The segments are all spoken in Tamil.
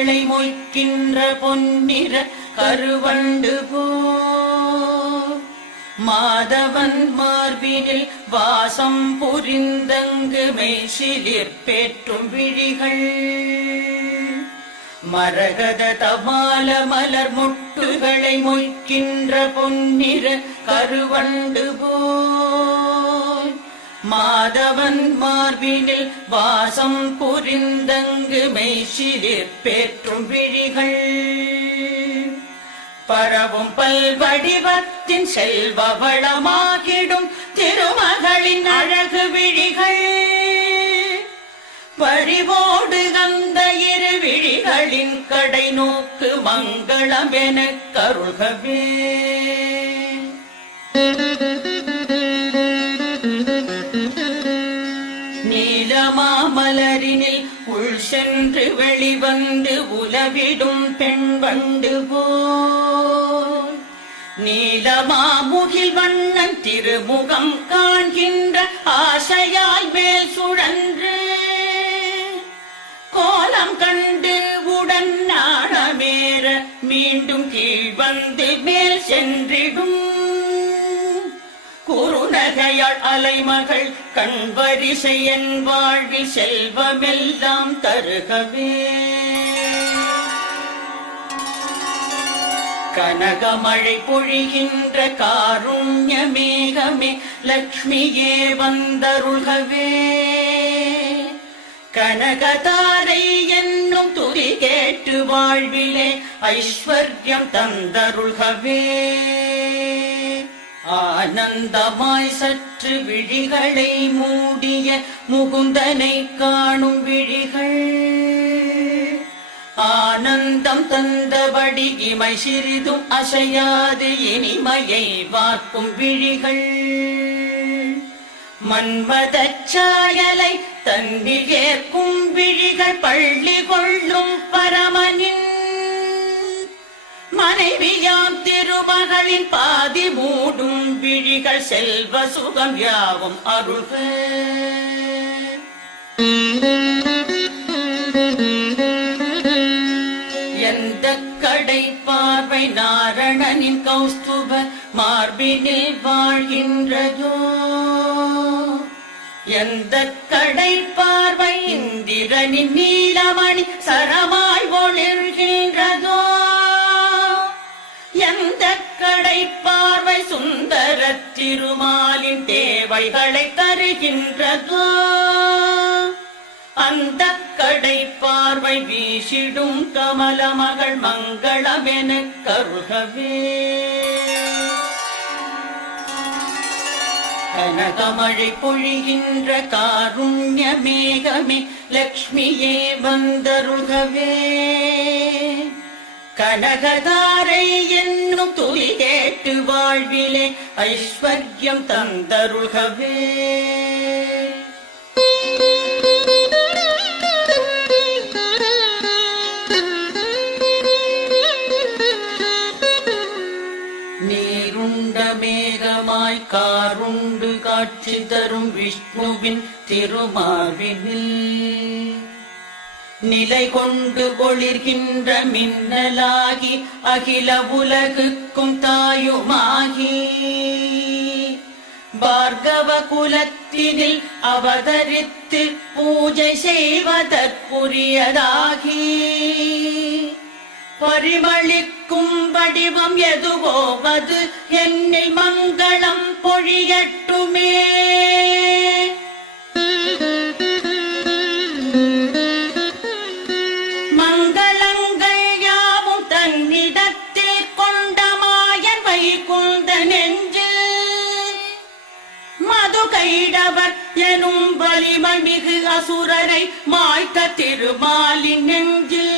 மரகத மொய்க்கின்ற பொன்னிற கருவண்டு போ. மாதவன் மார்பினில் வாசம் புரிந்தங்கு மேசிலிற் பேற்றும் விழிகள். மரகத தபால மலர் முட்டுகளை மொய்க்கின்ற பொன்னிற கருவண்டு போ. மாதவன் மார்பினில் வாசம் புரிந்தங்கு மெய்சிலிற் பேற்றும் விழிகள். பரவும் பல்வடிவத்தின் செல்வ வளமாகிடும் திருமகளின் அழகு விழிகள். பறிவோடு கந்த இரு விழிகளின் கடை நோக்கு மங்களம் எனக் கருள்கவே. சென்று வெளிவந்து உலவிடும் பெண் வண்டு போல். நீலமாமுகில் வண்ணன் திருமுகம் காண்கின்ற ஆசையாய் மேல் சுழன்று. கோலம் கண்டு உடன் நாடமேற மீண்டும் கீழ் வந்து மேல் சென்றிடும். குறுநகையாள் அலைமகள் கண்வரிசை என் வாழ்வில் செல்வமெல்லாம் தருகவே. கனகமழை பொழிகின்ற காருண்ய மேகமே லக்ஷ்மியே வந்தருள்கவே. கனகதாரை என்னும் துதி கேட்டு வாழ்விலே ஐஸ்வர்யம் தந்தருள்கவே. ஆனந்தமாய் சற்று விழிகளை மூடிய முகுந்தனை காணும் விழிகள். ஆனந்தம் தந்தபடி இமை சிறிதும் அசையாது இனிமையை வார்க்கும் விழிகள். மன்மதச் சாயலை தன்னில் ஏற்கும் விழிகள் பள்ளி கொள்ளும் பரமனின் மனைவியாம் திருமகளின் பாதி மூடும் விழிகள் செல்வ சுகம் யாவும் அருள்க எந்த கடை பார்வை நாரணனின் கௌஸ்துப மார்பினில் வாழ்கின்றதோ? எந்த கடை பார்வை இந்திரனின் நீலமணி சரமாய் ஒளிர்கின்ற திருமாலின் தேவைகளை தருகின்றதோ. அந்த கடை பார்வை வீசிடும் கமல மகள் மங்களமென கருகவே. கனகமழை பொழிகின்ற காருண்ய மேகமே லக்ஷ்மியே வந்தருகவே. கனகதாரை என்னும் துளி கேட்டு வாழ்விலே ஐஸ்வர்யம் தந்தருள்கவே. நீருண்ட மேகமாய் காருண்டு காட்சி தரும் விஷ்ணுவின் திருமாவினில். நிலை கொண்டு ஒளிர்கின்ற மின்னலாகி அகில உலகுக்கும் தாயுமாகி. பார்கவ குலத்தினில் அவதரித்து பூஜை செய்வதற்குரியதாகி. பரிமளிக்கும் வடிவம் எதுவோ அது என்னில் மங்களம் பொழியட்டுமே. கைடவர் எனும் வலிமை மிகு அசுரரை மாய்த்த திருமாலின் நெஞ்சில்.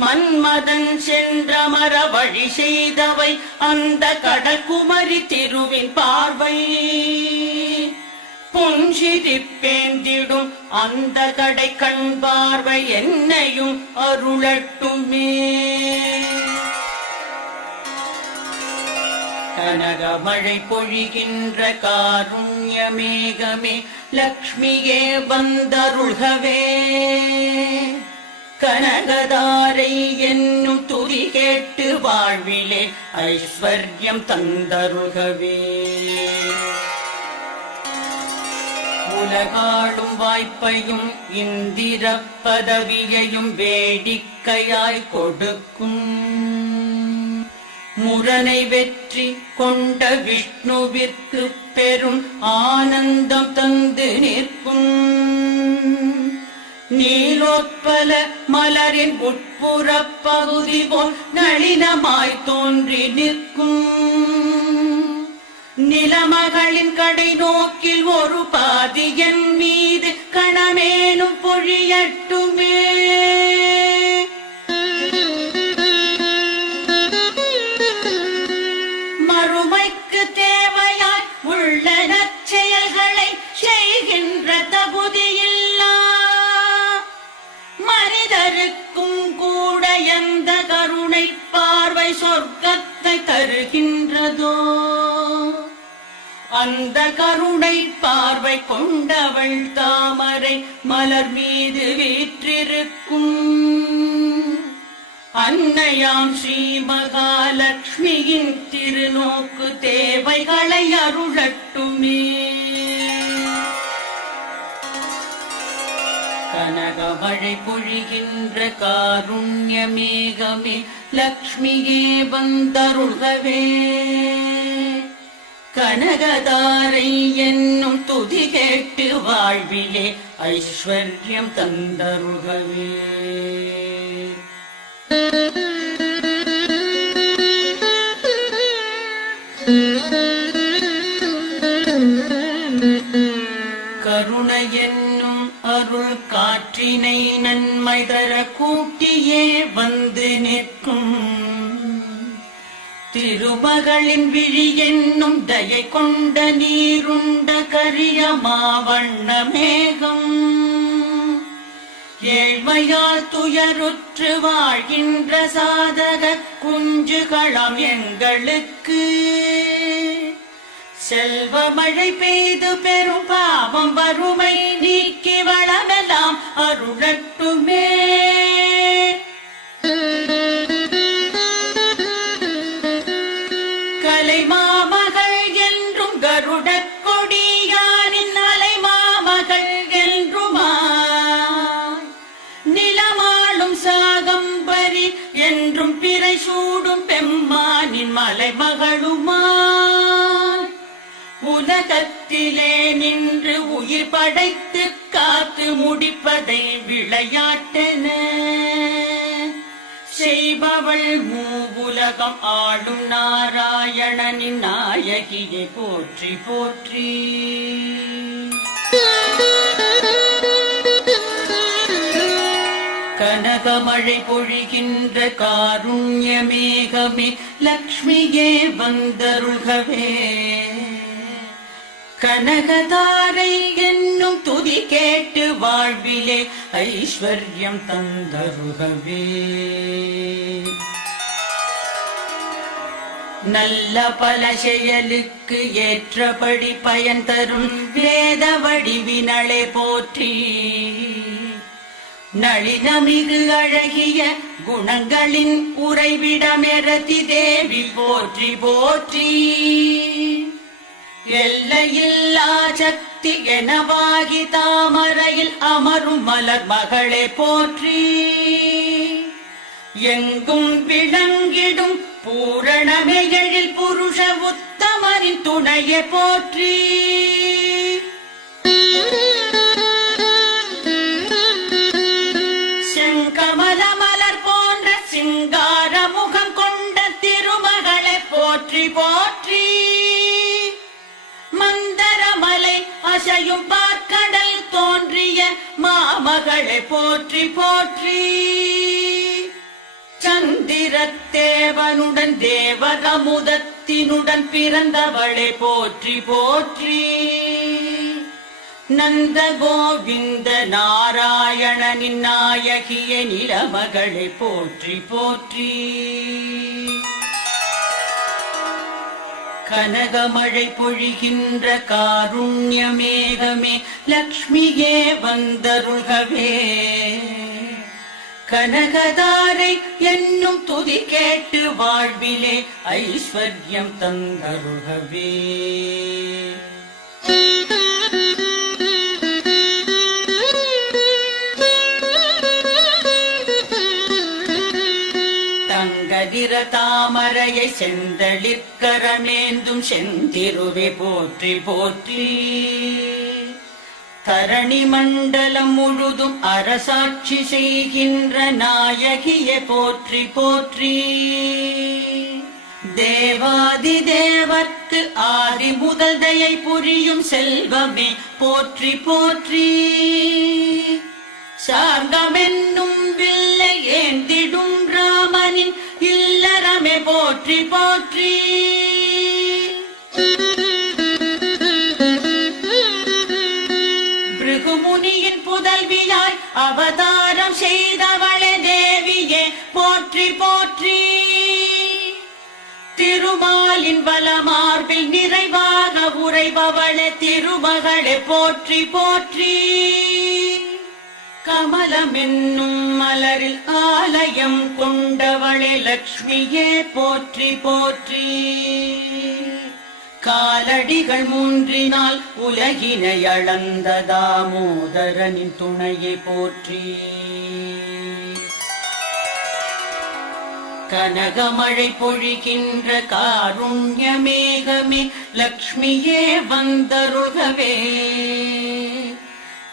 மன்மதன் சென்ற மர வழி செய்தவை அந்த கடற்குமரி திருவின் பார்வை. புன்சிரிப்பேந்திடும் அந்த கடை கண் பார்வை என்னையும் அருளட்டுமே. கனகமழை பொழிகின்ற காருண்ய மேகமே லக்ஷ்மியே வந்தருள்கவே. கனகதாரை என்னும் துதி கேட்டு வாழ்விலே ஐஸ்வர்யம் தந்தருள்கவே. உலகாடும் வாய்ப்பையும் இந்திர பதவியையும் வேடிக்கையாய் கொடுக்கும். முரனை வெற்றி கொண்ட விஷ்ணுவிற்கு பெரும் ஆனந்தம் தந்து நிற்கும். நீலோத்பல மலரின் உட்புற பகுதி போல் நளினமாய் தோன்றி நிற்கும். நிலமகளின் கடை நோக்கில் ஒரு பாதியன் மீது கணமேனும் பொழியட்டுமே. பார்வை சொர்க்கத்தை தருகின்றதோ? அந்த கருணை பார்வை கொண்டவள் தாமரை மலர் மீது வீற்றிருக்கும். அன்னையாம் ஸ்ரீ மகாலட்சுமியின் திருநோக்கு தேவைகளை அருளட்டுமே. கனகமழை பொழிகின்ற காருண்ய மேகமே லக்ஷ்மியே வந்தருள்கவே கனகதாரை என்னும் துதி கேட்டு வாழ்விலே ஐஸ்வர்யம் தந்தருகவே காற்றினை நன்மை தர கூட்டியே வந்து நிற்கும். திருமகளின் விழி என்னும் தயை கொண்ட நீருண்ட கரிய மாவண்ண மேகம். ஏழ்மையால் துயருற்று வாழ்கின்ற சாதக குஞ்சுகளம் எங்களுக்கு. செல்வ மழை பெய்து பெரும் பாவம் வறுமை நீக்கி வளமெல்லாம் அருளட்டுமே. உலகத்திலே நின்று உயிர் படைத்து காத்து முடிப்பதை விளையாட்டென. செய்பவள் மூவுலகம் ஆளும் நாராயணனின் நாயகியை போற்றி போற்றி. கனகமழை பொழிகின்ற காருண்ய மேகமே லக்ஷ்மியே வந்தருள்கவே. கனகதாரை என்னும் துதி கேட்டு வாழ்விலே ஐஸ்வர்யம் தந்தருகவே. நல்ல பல செயலுக்கு ஏற்றபடி பயன் தரும் வேத வடிவினளே போற்றி. நளினமிகு அழகிய குணங்களின் உறைவிடமெரதி தேவி போற்றி போற்றி. எல்லையில்லா சக்தி எனவாகி தாமரையில் அமரும் மலர் மகளே போற்றி. எங்கும் விளங்கிடும் பூரணமைகளில் புருஷ உத்தமரின் துணையை போற்றி. அசையும் பார்க்கடல் தோன்றிய மாமகளை போற்றி போற்றி. சந்திரத்தேவனுடன் தேவகமுதத்தினுடன் பிறந்தவளை போற்றி போற்றி. நந்த கோவிந்த நாராயணனின் நாயகிய நிலமகளை போற்றி போற்றி. கனகமழை பொழிகின்ற காருண்ய மேகமே லக்ஷ்மியே வந்தருள்கவே. கனகதாரை என்னும் துதி கேட்டு வாழ்விலே ஐஸ்வர்யம் தந்தருகவே செந்தளிற்கரமேந்தும் செந்தளிர்கரமேந்தும் போற்றி போற்றி. தரணி மண்டலம் முழுதும் அரசாட்சி செய்கின்ற நாயகிய போற்றி போற்றி. தேவாதி தேவர்க்கு ஆதி முதல் தயை புரியும் செல்வமே போற்றி போற்றி. சார்ந்தமென்னும் வில்லை ஏந்திடும் ராமனின் இல்லறமே போற்றி போற்றி. பிருகுமுனியின் புதல்வியாய் அவதாரம் செய்தவளே தேவியே போற்றி போற்றி. திருமாலின் வலமார்பில் நிறைவாக உரைபவளே திருமகளே போற்றி போற்றி. கமலமென்னும் மலரில் ஆலயம் கொண்டவளே லக்ஷ்மியே போற்றி போற்றி. காலடிகள் மூன்றினால் உலகினை அளந்த தாமோதரனின் துணையை போற்றி. கனகமழை பொழிகின்ற காருண்ய மேகமே லக்ஷ்மியே வந்தருகவே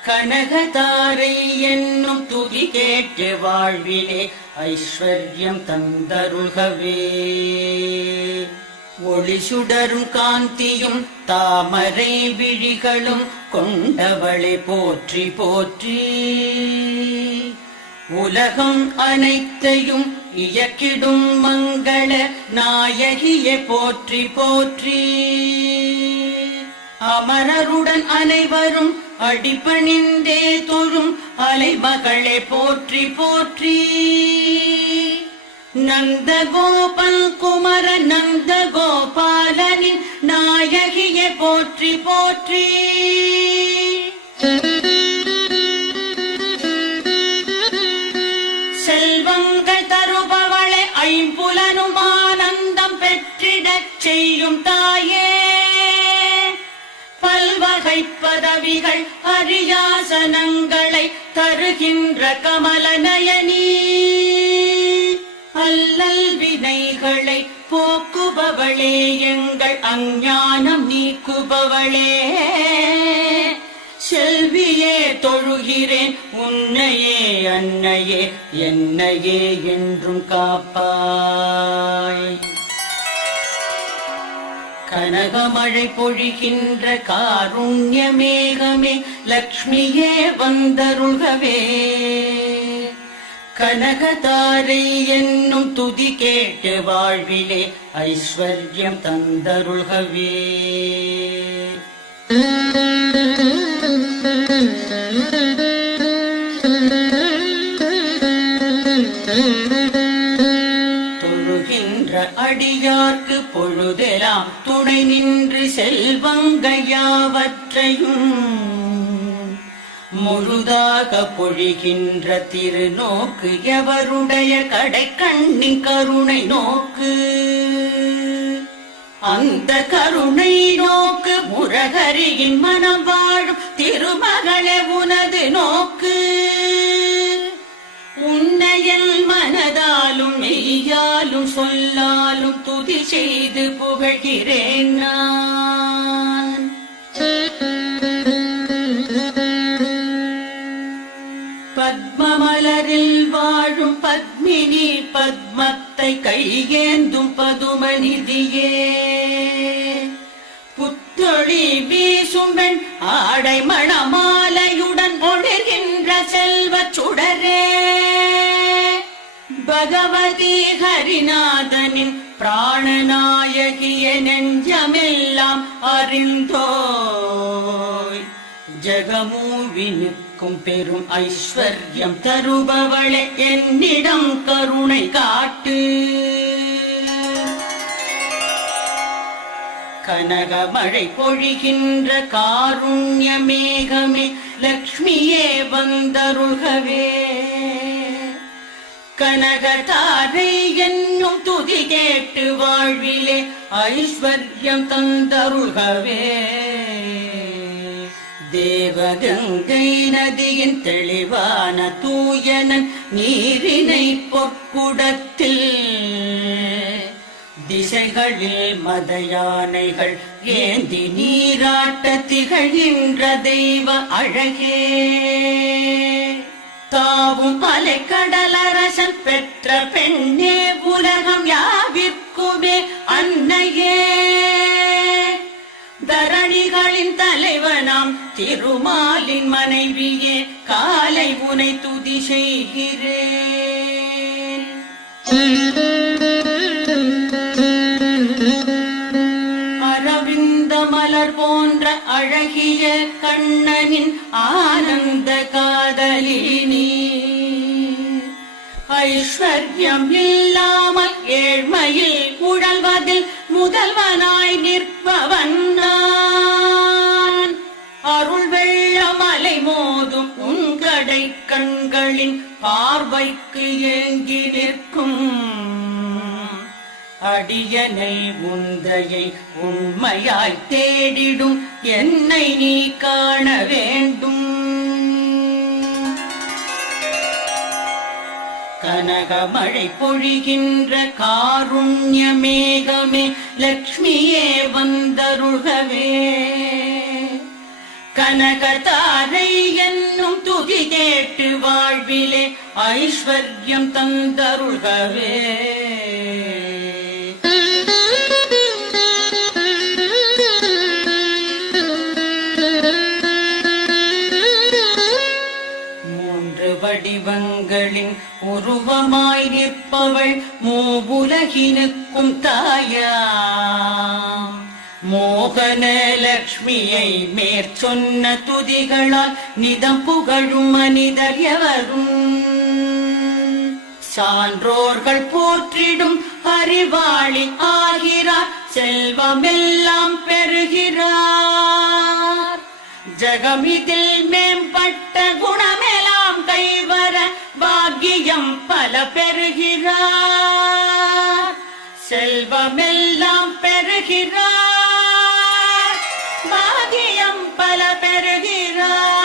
கனகதாரை என்னும் துதி கேட்டு வாழ்விலே ஐஸ்வர்யம் தந்தருகவே ஒளி சுடரும் காந்தியும் தாமரை விழிகளும் கொண்டவளை போற்றி போற்றி. உலகம் அனைத்தையும் இயக்கிடும் மங்கள நாயகியை போற்றி போற்றி. அமரருடன் அனைவரும் அடிபணிந்தே தொழும் அலைமகளே போற்றி போற்றி. நந்த கோபல் குமர நந்த கோபாலனின் நாயகியை போற்றி போற்றி. செல்வங்கள் தருபவளை ஐம்புலனும் ஆனந்தம் பெற்றிடச் செய்யும் தாயே. பதவிகள் அரியாசனங்களை தருகின்ற கமல நயனி அல்லல் வினைகளை போக்குபவளே எங்கள் அஞ்ஞானம் நீக்குபவளே. செல்வியே தொழுகிறேன் உன்னையே அன்னையே என்னையே என்றும் காப்பாய். கனகமழை பொழிகின்ற காருண்ய மேகமே லக்ஷ்மியே வந்தருள்கவே கனகதாரை என்னும் துதி கேட்டு வாழ்விலே ஐஸ்வர்யம் தந்தருள்கவே Thank you. அடியார்க்கு பொழுதெலாம் துணை நின்று செல்வங்கையாவற்றையும் முழுதாக பொழிகின்ற திருநோக்கு எவருடைய கடை கண்ணின் கருணை நோக்கு? அந்த கருணை நோக்கு முரகரியின் மனம் வாழும் திருமகளே உனது நோக்கு. சொன்னாலும் சொல்லாலும் துதி செய்து புகழ்கிறேன் நான். பத்மமலரில் வாழும் பத்மினி பத்மத்தை கையேந்தும் பதுமநிதியே. புத்தொழி வீசுங்கள் ஆடை மணமாலையுடன் ஒளிர்கின்ற செல்வச் சுடரே. பகவதி ஹரிநாதனின் பிராணநாயகிய நெஞ்சமெல்லாம் அறிந்தோய். ஜகமூவினுக்கும் பெரும் ஐஸ்வர்யம் தருபவளே என்னிடம் கருணை காட்டு. கனக மழை பொழிகின்ற காருண்ய மேகமே லக்ஷ்மியே வந்தருள்கவே. கனகதாரை என்னும் துதி கேட்டு வாழ்விலே ஐஸ்வர்யம் தந்தருள்கவே. தேவகங்கை நதியின் தெளிவான தூயனன் நீரினை பொற்குடத்தில் திசைகளில் மத யானைகள் ஏந்தி நீராட்ட திகழ்கின்ற தெய்வ அழகே. தாவும் அலைக்கடலரசன் பெற்ற பெண்ணே உலகம் யாவிற்குமே அன்னையே. தரணிகளின் தலைவனாம் திருமாலின் மனைவியே காலை உனை துதி செய்கிறேன். அழகிய கண்ணனின் ஆனந்த காதலினி ஐஸ்வர்யம் இல்லாமல் ஏழ்மையில் உழல்வதில் முதல்வனாய் நிற்பவன் நான். அருள் வெள்ளமலை அலை மோதும் உங்கடை கண்களின் பார்வைக்கு ஏங்கி நிற்கும் அடியனை உந்தையை உண்மையாய் தேடிடும். என்னை நீ காண வேண்டும். கனகமழை பொழிகின்ற காருண்ய மேகமே லக்ஷ்மியே வந்தருகவே கனகதாரை என்னும் துதி கேட்டு வாழ்விலே ஐஸ்வர்யம் தந்தருகவே உருவமாய் நிற்பவள் மூவுலகினுக்கும் தாயாம் மோகன லக்ஷ்மியை மேற்சொன்ன துதிகளால் நிதம் புகழும் மனிதர் எவரும்? சான்றோர்கள் போற்றிடும் அறிவாளி ஆகிறார் செல்வமெல்லாம் பெறுகிறார். ஜகமிதில் மேம்பட்ட குணமெல்லாம் கைவர பாக்கியம் பல பெறுகிறார். செல்வமெல்லாம் பெறுகிறார். பாக்கியம் பல பெறுகிறார்.